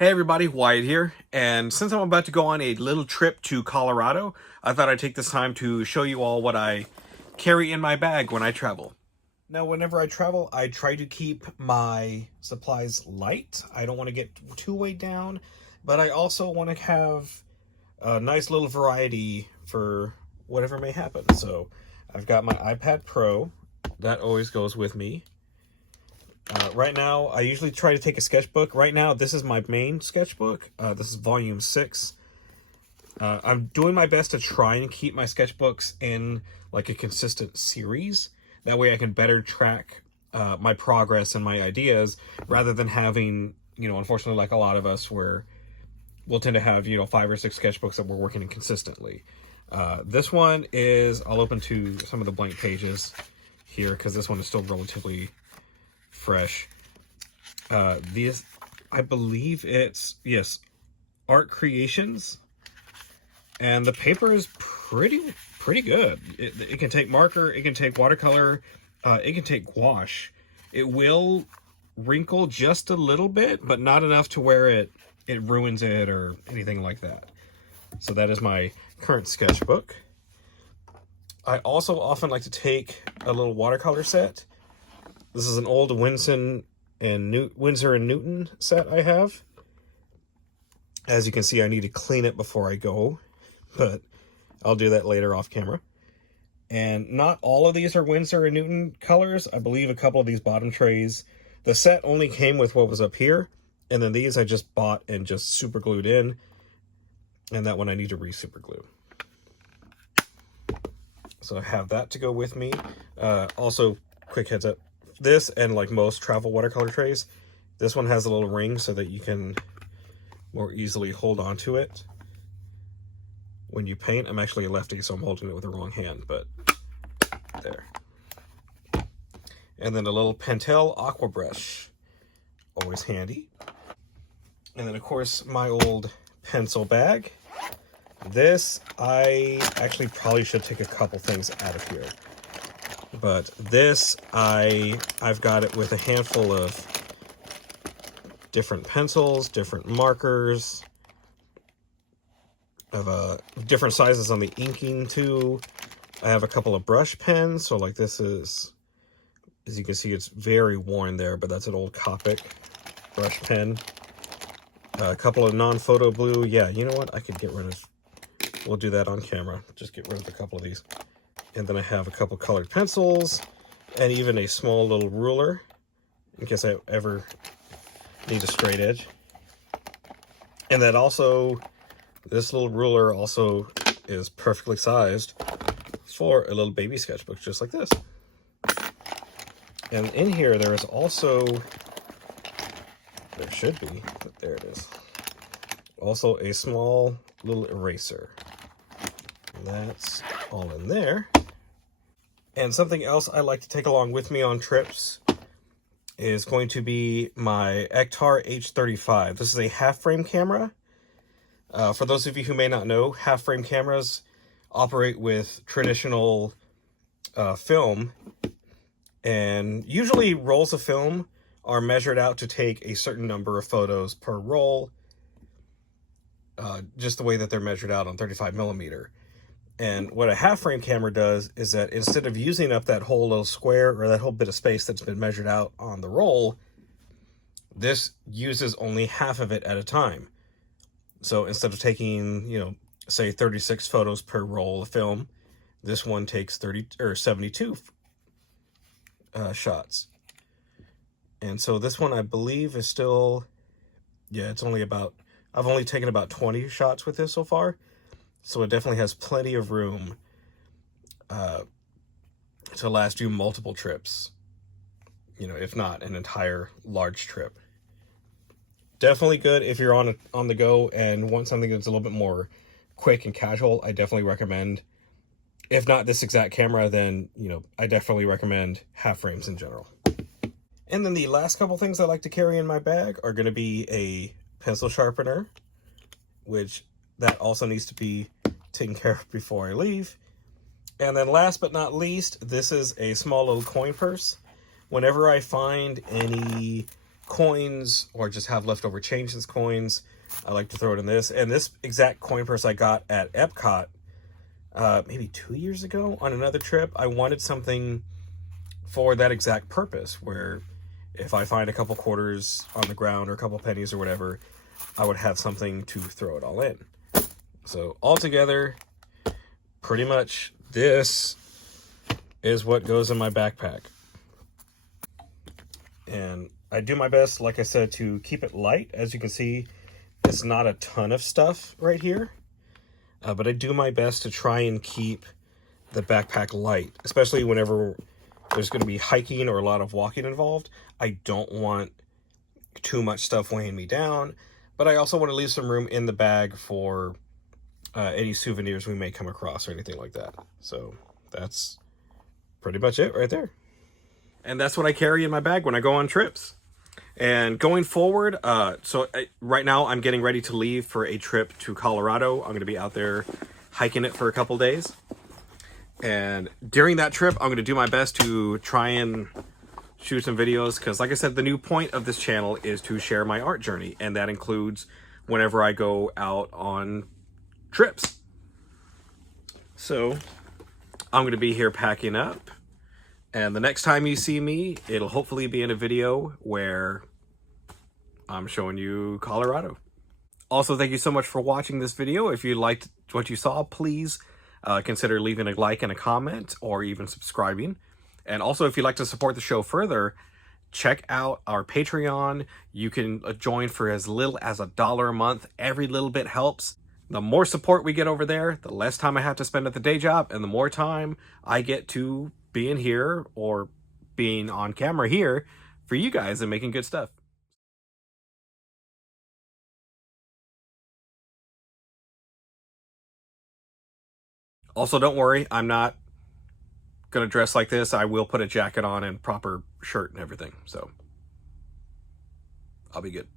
Hey everybody, Wyatt here, and since I'm about to go on a little trip to Colorado, I thought I'd take this time to show you all what I carry in my bag when I travel. Now, whenever I travel, I try to keep my supplies light. I don't want to get too weighed down, but I also want to have a nice little variety for whatever may happen. So I've got my iPad Pro, that always goes with me. Right now, I usually try to take a sketchbook. Right now, this is my main sketchbook. This is volume 6. I'm doing my best to try and keep my sketchbooks in like a consistent series. That way I can better track my progress and my ideas rather than having, unfortunately, like a lot of us where we'll tend to have, 5 or 6 sketchbooks that we're working in consistently. This one is, I'll open to some of the blank pages here because this one is still relatively fresh. These, I believe it's, yes, Art Creations, and the paper is pretty good. It can take marker, it can take watercolor, it can take gouache. It will wrinkle just a little bit, but not enough to where it ruins it or anything like that. So that is my current sketchbook. I also often like to take a little watercolor set. This is an old Winsor and Newton set I have. As you can see, I need to clean it before I go, but I'll do that later off camera. And not all of these are Winsor and Newton colors. I believe a couple of these bottom trays. The set only came with what was up here, and then these I just bought and just super glued in. And that one I need to re-super glue. So I have that to go with me. Also, quick heads up. This, and like most travel watercolor trays, this one has a little ring so that you can more easily hold on to it when you paint. I'm actually a lefty, so I'm holding it with the wrong hand, but there. And then a little Pentel aqua brush, always handy. And then of course my old pencil bag. This, I actually probably should take a couple things out of here. But this, I've got it with a handful of different pencils, different markers, of different sizes on the inking too. I have a couple of brush pens, so like this is, as you can see, it's very worn there, but that's an old Copic brush pen. A couple of non-photo blue. Yeah, you know what? I could get rid of, we'll do that on camera. Just get rid of a couple of these. And then I have a couple colored pencils and even a small little ruler in case I ever need a straight edge. And that also, this little ruler also is perfectly sized for a little baby sketchbook just like this. And in here there is also, there should be, but there it is, also a small little eraser. And that's all in there. And something else I like to take along with me on trips is going to be my Ektar H35. This is a half-frame camera. For those of you who may not know, half-frame cameras operate with traditional film, and usually rolls of film are measured out to take a certain number of photos per roll, just the way that they're measured out on 35mm. And what a half-frame camera does is that instead of using up that whole little square or that whole bit of space that's been measured out on the roll, this uses only half of it at a time. So instead of taking, say 36 photos per roll of film, this one takes 72 shots. And so this one, I believe, is still, yeah, it's only about, I've only taken about 20 shots with this so far. So it definitely has plenty of room to last you multiple trips, if not an entire large trip. Definitely good if you're on the go and want something that's a little bit more quick and casual. I definitely recommend, if not this exact camera, then, I definitely recommend half frames in general. And then the last couple things I like to carry in my bag are going to be a pencil sharpener, which that also needs to be taken care of before I leave. And then last but not least, this is a small little coin purse. Whenever I find any coins or just have leftover change as coins, I like to throw it in this. And this exact coin purse I got at Epcot maybe 2 years ago on another trip. I wanted something for that exact purpose, where if I find a couple quarters on the ground or a couple pennies or whatever, I would have something to throw it all in. So altogether, pretty much this is what goes in my backpack. And I do my best, like I said, to keep it light. As you can see, it's not a ton of stuff right here. But I do my best to try and keep the backpack light, especially whenever there's going to be hiking or a lot of walking involved. I don't want too much stuff weighing me down, but I also want to leave some room in the bag for any souvenirs we may come across or anything like that. So that's pretty much it right there. And that's what I carry in my bag when I go on trips. And going forward, right now I'm getting ready to leave for a trip to Colorado. I'm going to be out there hiking it for a couple days. And during that trip, I'm going to do my best to try and shoot some videos. Because like I said, the new point of this channel is to share my art journey. And that includes whenever I go out on trips. So I'm going to be here packing up. And the next time you see me, it'll hopefully be in a video where I'm showing you Colorado. Also, thank you so much for watching this video. If you liked what you saw, please consider leaving a like and a comment, or even subscribing. And also, if you'd like to support the show further, check out our Patreon. You can join for as little as $1 a month. Every little bit helps. The more support we get over there, the less time I have to spend at the day job, and the more time I get to being here or being on camera here for you guys and making good stuff. Also, don't worry, I'm not going to dress like this. I will put a jacket on and proper shirt and everything, so I'll be good.